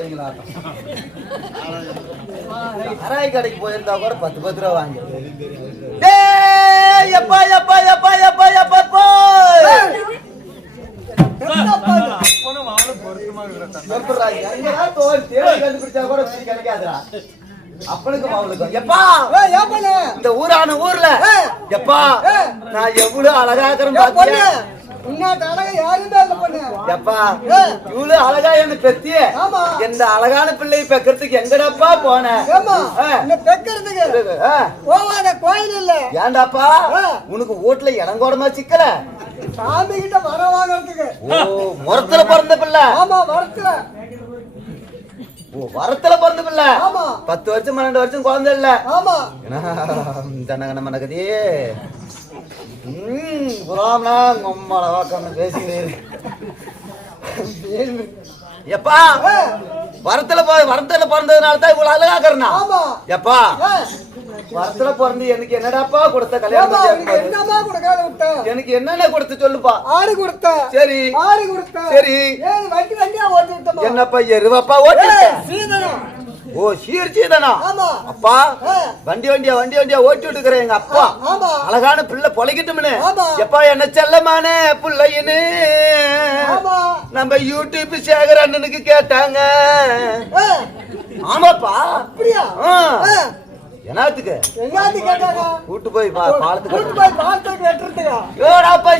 போவீங்களா? அராய் கடைக்கு போயிருந்தா கூட 10 ரூபா வாங்கி. எப்பா எப்பா எப்பா எப்பா எப்பா கண்டுபிடிச்சா கூட கிடைக்காதுடா. அப்பனுக்கு அவளுக்கும் எப்பா இந்த ஊரான ஊர்ல எப்பா நான் எவ்வளவு அழகாக்குறேன் பாத்தியா? இவ்வளவு அழகா என்ன பெத்திய இந்த அழகான பிள்ளை பெக்கிறதுக்கு எங்கடப்பா போன? கோயில் இல்ல ஏண்டாப்பா உனக்கு வீட்டுல இடங்கோடமா சிக்கல? சாமி கிட்ட வர வாங்கறதுக்கு. ஓ முறத்துல பிறந்த பிள்ளை? ஆமா வரத்துல. ஓ வரத்துல பிறந்த பிள்ளை? ஆமா 10 வருஷம் 12 வருஷம் குழந்தை இல்ல? ஆமா தனகன மனகதி புறாமனா உம்மள வாக்கன்னு பேசுகிறேன். எப்பா வரத்துல பிறந்ததுனால தான் இவ்வளவு அழகாக்குறா? எப்பா வரத்துல பிறந்து எனக்கு என்னடாப்பா கொடுத்த கல்யாணம்? எனக்கு என்னென்ன கொடுத்து சொல்லுப்பா. ஆடு கொடுத்த. சரி ஆடு கொடுத்த. சரி வண்டியா ஓட்டு. என்னப்பா எருவாப்பா ஓட்டு? ஓ சீர்ச்சீதனா? அப்பா வண்டி வண்டியா ஓட்டி விட்டுக்கிறேன் எங்க அப்பா. அழகான பிள்ளை பொழைக்கட்டும்னு எப்பா என்ன செல்லமானே பிள்ளைன்னு நம்ம யூடியூப் சேகர் அண்ணனுக்கு கேட்டாங்க. ஆமாப்பா அப்படியா? என்னத்துக்கு கூட்டு போய் பாலத்துக்கு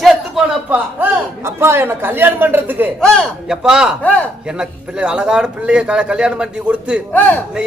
செத்து போனப்பா. அப்பா என்ன கல்யாணம் பண்றதுக்கு எப்பா என்ன பிள்ளை அழகான பிள்ளைய கல்யாணம் பண்ணி கொடுத்து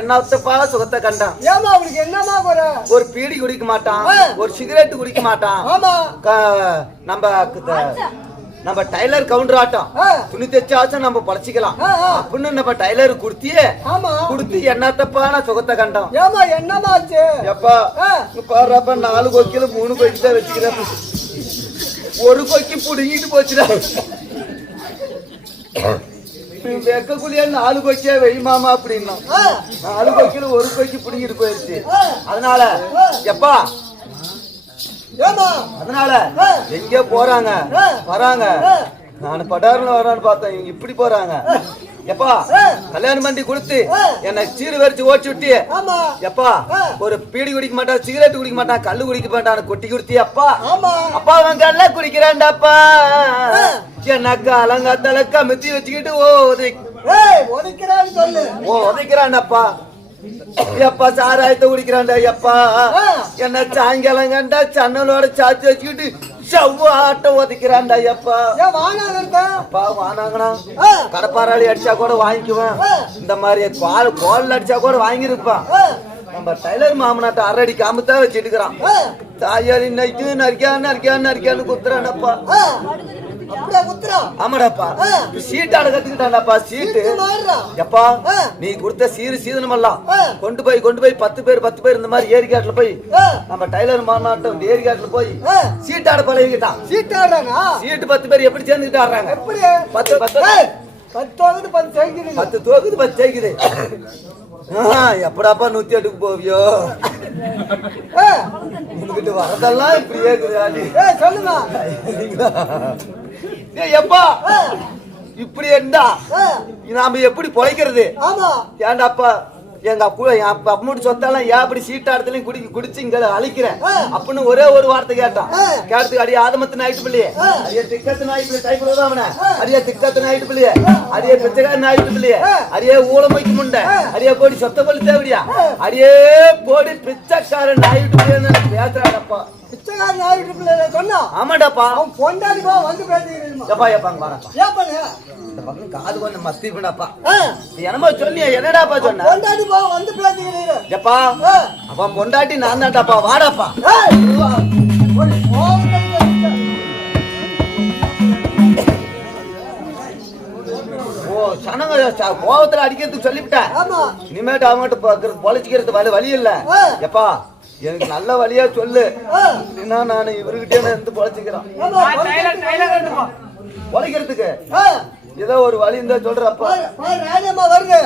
என்னப்பா சுகத்தை கண்டான். ஒரு பீடி குடிக்க மாட்டான், ஒரு சிகரெட் குடிக்க மாட்டான். நம்ம டைலர் கவுண்டர் ஆட்டம் துணி தைச்சாச்சும் நம்ம பழச்சிக்கலாம் அப்படின்னு நம்ம டைலர் குடுத்து என்னத்தப்பா நான் சுகத்தை கண்டோம். எப்பா பாருப்பா 4 கொக்கில 3 கொக்கி தான் வச்சுக்கிறேன். ஒரு கொக்கி புடுங்கிட்டு போச்சுடா. வெக்கக்குள்ளே 4 கொக்கியா வெயிமாமா அப்படின்னா 4 கொக்கில 1 கொக்கி புடுங்கிட்டு போயிடுச்சு. அதனால எப்பா அதனால எங்க போறாங்க வராங்க? நான் படாருல வரான்னு பார்த்தேன், இவங்க இப்படி போறாங்க. எப்பா கல்யாணம் பண்ணி கொடுத்து என்ன சீடு வரிச்சு ஓட்டி விட்டு எப்பா ஒரு பீடி குடிக்க மாட்டான், சிகரெட் குடிக்க மாட்டான், கல்லு குடிக்க மாட்டான், கொட்டி குடுத்தி அப்பா அப்பா அவன் கல்ல குடிக்கிறான்டாப்பா. எனக்கு அலங்காத்தல கமித்தி வச்சுக்கிட்டு உதைக்கிறான்டாப்பா. எப்பா சாராயத்தை குடிக்கிறான்டா. எப்பா என்ன சாயங்காலம் கண்டா சன்னலோட சாச்சி வச்சுக்கிட்டு செவ்வாட்டம் ஒதைக்கிறான்டா. எப்பா அப்பா வானாங்கண்ணா கடப்பாராளி அடிச்சா கூட வாங்கிக்குவேன், இந்த மாதிரி கோல் அடிச்சா கூட வாங்கிருப்பான். நம்ம டைலர் மாமனாட்ட அரடி காமத்தான் வச்சுட்டுக்கிறான். தாயாரி நைட்டு நரிக்கான்னு குத்துறான்டப்பா. ஆமாடாப்பா சீட்டாட கத்துக்கிட்டான்டாப்பா. சீட்டு எப்பா நீ கொடுத்த சீதனம் எல்லாம் கொண்டு போய் 10 பேர் இந்த மாதிரி ஏரிக்காட்டுல போய் நம்ம டைலர் மாநாட்டம் ஏரிக்காட்டுல போய் சீட்டாட பழகிட்டான். சீட்டு 10 பேர் எப்படி சேர்ந்துக்கிட்டு ஆடுறாங்க? 10 தோக்குது 10 ஜெயிக்குது. எப்படாப்பா 108க்கு போவியோ? உங்ககிட்ட வரதெல்லாம் இப்படியே சொல்லுங்க. எப்பா இப்படி இருந்தா நாம எப்படி பொழைக்கிறது? ஏண்டாப்பா எங்க அம்மூட்டு சொத்தாலாம் ஏன் அப்படி சீட்டாடத்துலயும் குடிச்சு இங்க அழிக்கிறேன் அப்படின்னு ஒரே ஒரு வார்த்தை கேட்டான். கேட்டதுக்கு அடியே ஆதமத்து நாயிட்டு பிள்ளையே, அடியே திக்கத்து நாயிட்டு டைப்ல அவன, அடியே திக்கத்து நாயிட்டு பிள்ளையே, அடியே பிச்சைக்கார நாயிட்டு பிள்ளையே, அடியே ஊழமைக்கு முண்டை, அடியே போடி சொத்த பள்ளி தேவடியா, அடியே போடி பிச்சைக்கார நாயிட்டு பிள்ளைன்னு பேசுறாடப்பா. பிச்சைக்கார நாயிட்டு பிள்ளை சொன்னா? ஆமாடாப்பா. அவன் பொண்டாடிப்பா வந்து பேசுகிறேன். எப்பா எப்பாங்க வாடப்பா. ஏப்பாங்க இந்த பக்கம் காது கொஞ்சம் மஸ்தி பண்ணப்பா. என்னமோ சொன்னியா? என்னடாப்பா சொன்ன? பொண்டாடிப்பா வந்து பேசுகிறேன். எப்பா அவன் பொண்டாட்டி நான் தான்டாப்பா. வாடாப்பா. ஓ சனங்க கோவத்துல அடிக்கிறதுக்கு சொல்லிவிட்டேன். இனிமேட்டு அவங்ககிட்ட பொழைச்சிக்கிறது வழி இல்ல. எப்பா எனக்கு நல்ல வழியா சொல்லு, இல்லைன்னா நான் இவர்கிட்டே இருந்து பொழைச்சிக்கிறேன். பொழைக்கிறதுக்கு ஏதோ ஒரு வழி இருந்தா சொல்றப்பா. வருது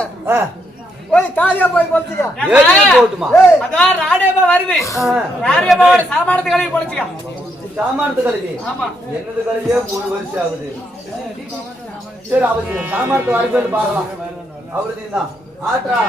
போய் தாலியா போய் பொழைச்சிக்க. ஏறியே போட்டுமா? அதான் ராடேமா வருது. ராடேமாவோட சாமானத்து கழுவி பொழைச்சிக்க. சாமானத்து கழுவி? ஆமா. என்னது கழுவியே 3 வருஷம் ஆகுது. சரி அவசியம் சாமானத்து வரவேன்னு பார்க்கலாம். அவ்வளவுதான் ஆட்ரா